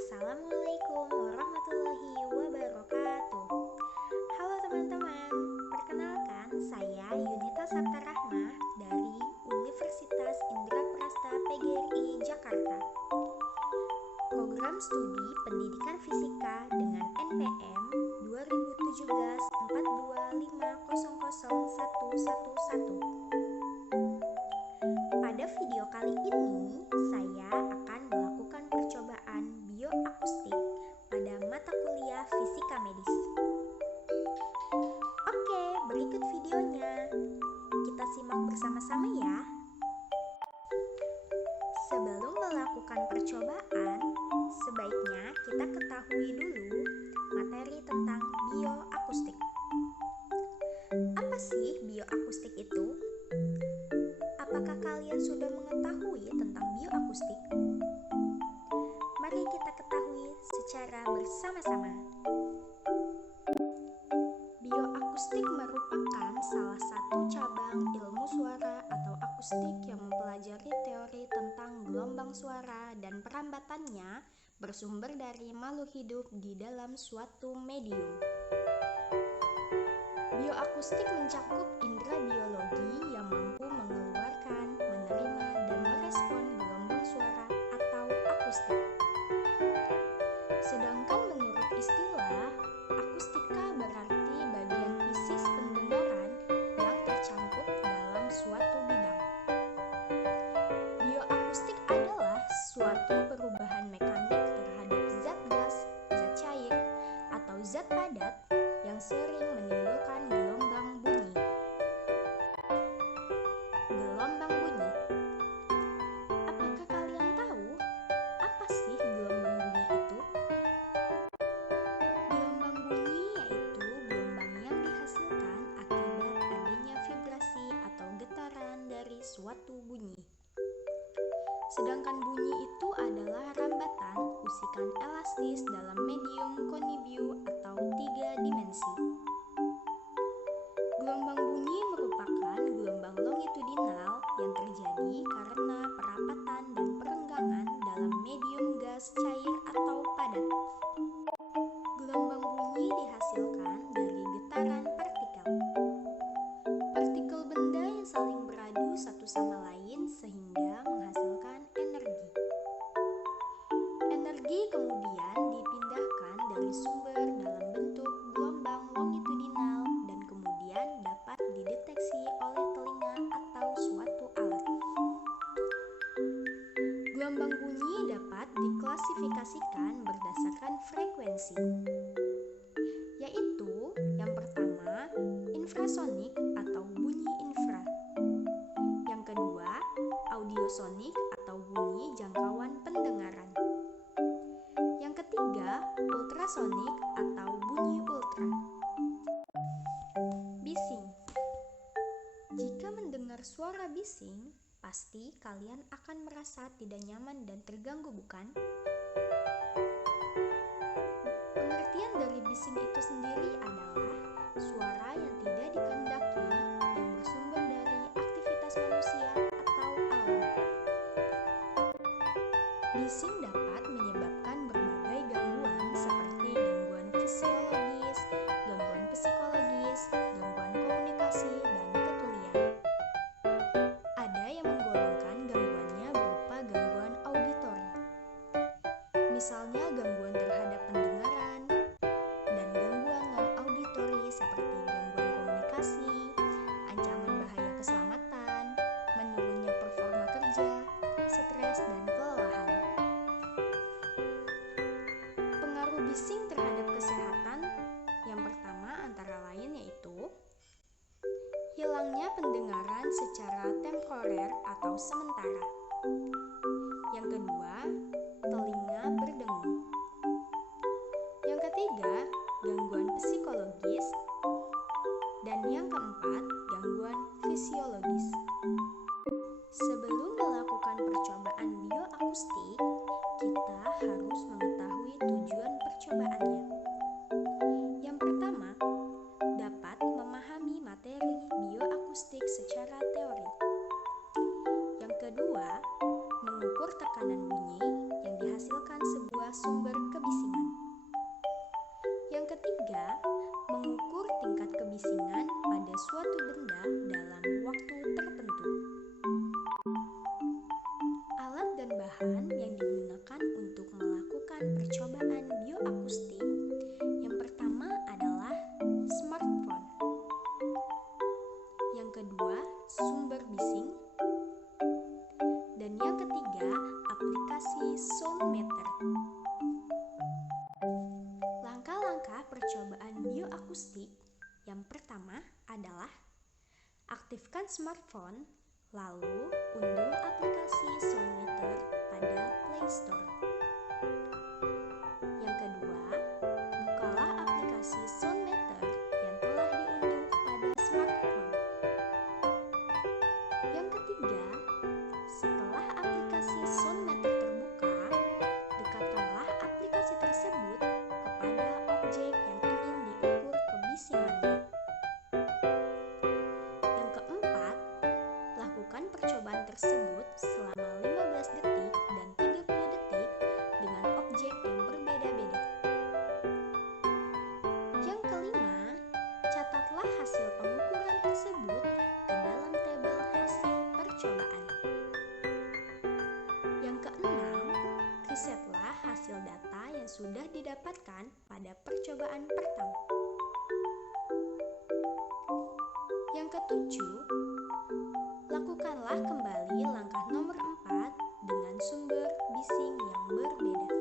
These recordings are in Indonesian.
Assalamualaikum warahmatullahi wabarakatuh. Halo teman-teman, perkenalkan saya Yunita Saptarahmah dari Universitas Indraprasta PGRI Jakarta. Program Studi Pendidikan Fisika dengan NPM 2017 42500111. Pada video kali ini, saya akan melakukan percobaan bioakustik pada mata kuliah fisika medis. Oke, berikut videonya. Kita simak bersama-sama ya. Sebelum melakukan percobaan, sebaiknya kita ketahui dulu materi tentang bioakustik. Apa sih bioakustik itu? Apakah kalian sudah mengetahui tentang bioakustik? Mari kita ketahui secara bersama-sama. Bioakustik merupakan salah satu cabang ilmu suara atau akustik yang mempelajari teori tentang gelombang suara dan perambatannya bersumber dari makhluk hidup di dalam suatu medium. Bioakustik mencakup indera biologi yang mampu mengeluarkan, menerima, dan merespon gelombang suara atau akustik. Sedangkan menurut istilah, akustika berarti bagian fisis pendengaran yang tercakup dalam suatu bidang. Bioakustik adalah suatu perubahan mekanik terhadap zat gas, zat cair, atau zat padat yang sering menimbulkan gelombang bunyi. Gelombang bunyi. Apakah kalian tahu apa sih gelombang bunyi itu? Gelombang bunyi yaitu gelombang yang dihasilkan akibat adanya vibrasi atau getaran dari suatu bunyi. Sedangkan bunyi itu adalah rambatan usikan elastis dalam medium koniview atau 3 dimensi. Gelombang bunyi merupakan gelombang longitudinal yang terjadi karena perapatan dan perenggangan dalam medium gas, cair, atau padat. Gelombang bunyi dihasilkan dari getaran partikel. Partikel benda yang saling beradu satu sama lain sehingga menghasilkan energi. Energi kemudian dipindahkan dari sumber dalam bentuk gelombang longitudinal dan kemudian dapat dideteksi oleh telinga atau suatu alat. Gelombang bunyi dapat diklasifikasikan berdasarkan frekuensi, yaitu yang pertama infrasonik atau bunyi infra, yang kedua audiosonik atau bunyi jangkauan pendengaran, yang ketiga ultrasonik atau bunyi ultra. Bising. Jika mendengar suara bising, pasti kalian akan merasa tidak nyaman dan terganggu, bukan? Pengertian dari bising itu sendiri adalah suara yang tidak dikehendaki yang bersumber dari aktivitas manusia atau alam. Bising dapat menyebabkan berbagai gangguan seperti gangguan fisiologis, gangguan psikologis, gangguan komunikasi, dan ketulian. Ada yang menggolongkan gangguannya berupa gangguan auditori, misalnya gangguan terhadap pendengaran, dan gangguan non-auditori seperti gangguan komunikasi, ancaman bahaya keselamatan, menurunnya performa kerja, stres, dan kelelahan. Pengaruh bising terhadap kesehatan yang pertama antara lain yaitu hilangnya pendengaran secara temporer atau sementara. Yang kedua, telinga berdengung. Yang ketiga, gangguan psikologis. Dan yang keempat, gangguan fisiologis. Sebelum melakukan percobaan bioakustik, kita harus mengetahui tujuan percobaannya. Yang pertama, dapat memahami materi bioakustik secara teori. Yang kedua, mengukur tekanan bunyi yang dihasilkan sebuah sumber smartphone, lalu unduh aplikasi Soundmeter pada Play Store. Yang kedua, bukalah aplikasi Soundmeter yang telah diunduh pada smartphone. Yang ketiga, setelah aplikasi Soundmeter terbuka, dekatkanlah aplikasi tersebut kepada objek yang ingin diukur kebisingannya. Yang keempat, lakukan percobaan tersebut selama 15 detik dan 30 detik dengan objek yang berbeda-beda. Yang kelima, catatlah hasil pengukuran tersebut ke dalam tabel hasil percobaan. Yang keenam, risetlah hasil data yang sudah didapatkan pada percobaan pertama. Yang ketujuh, lakukanlah kembali langkah nomor 4 dengan sumber bising yang berbeda.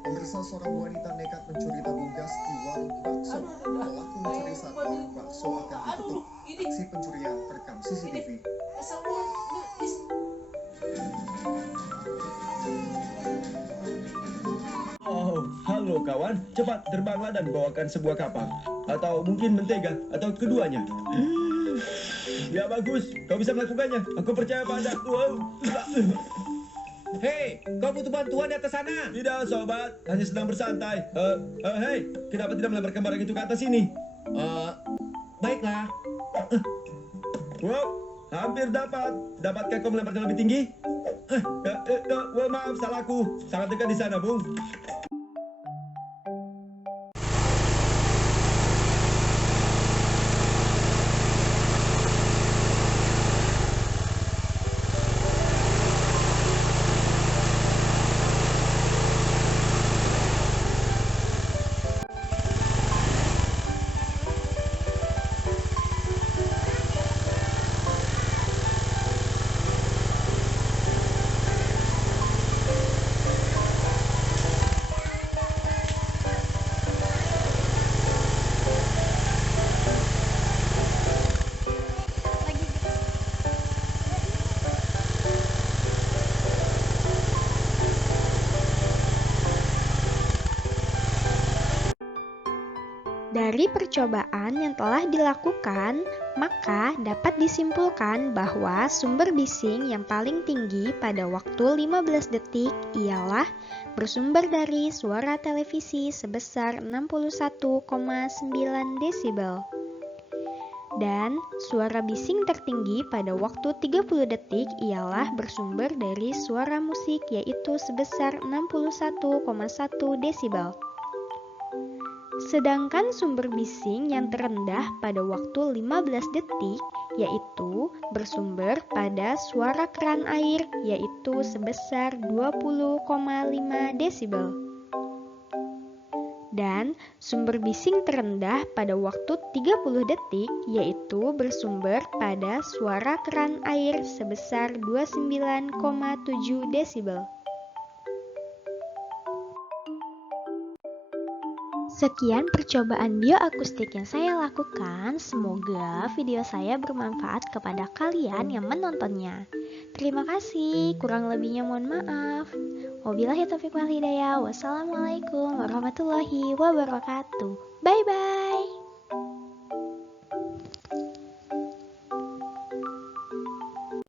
Pemirsa, seorang wanita nekat mencuri tabung gas di warung bakso. Pelaku mencuri saat warung bakso akan ditutup. Aksi pencurian terekam CCTV. Oh, halo kawan, cepat terbanglah dan bawakan sebuah kapal. Atau mungkin mentega, atau keduanya. Ya bagus, kau bisa melakukannya. Aku percaya padaku. Hei, kau butuh bantuan di atas sana? Tidak, sobat, hanya sedang bersantai. Hei, kenapa tidak melemparkan barang itu ke atas sini? Baiklah. Wow, hampir dapat. Dapatkah kau melemparkan lebih tinggi? Maaf, salahku. Sangat dekat di sana, Bung. Dari percobaan yang telah dilakukan, maka dapat disimpulkan bahwa sumber bising yang paling tinggi pada waktu 15 detik ialah bersumber dari suara televisi sebesar 61,9 desibel. Dan suara bising tertinggi pada waktu 30 detik ialah bersumber dari suara musik yaitu sebesar 61,1 desibel. Sedangkan sumber bising yang terendah pada waktu 15 detik yaitu bersumber pada suara keran air yaitu sebesar 20,5 desibel. Dan sumber bising terendah pada waktu 30 detik yaitu bersumber pada suara keran air sebesar 29,7 desibel. Sekian percobaan bioakustik yang saya lakukan. Semoga video saya bermanfaat kepada kalian yang menontonnya. Terima kasih, kurang lebihnya mohon maaf. Wabillahi taufiq wal hidayah. Wassalamualaikum warahmatullahi wabarakatuh. Bye bye.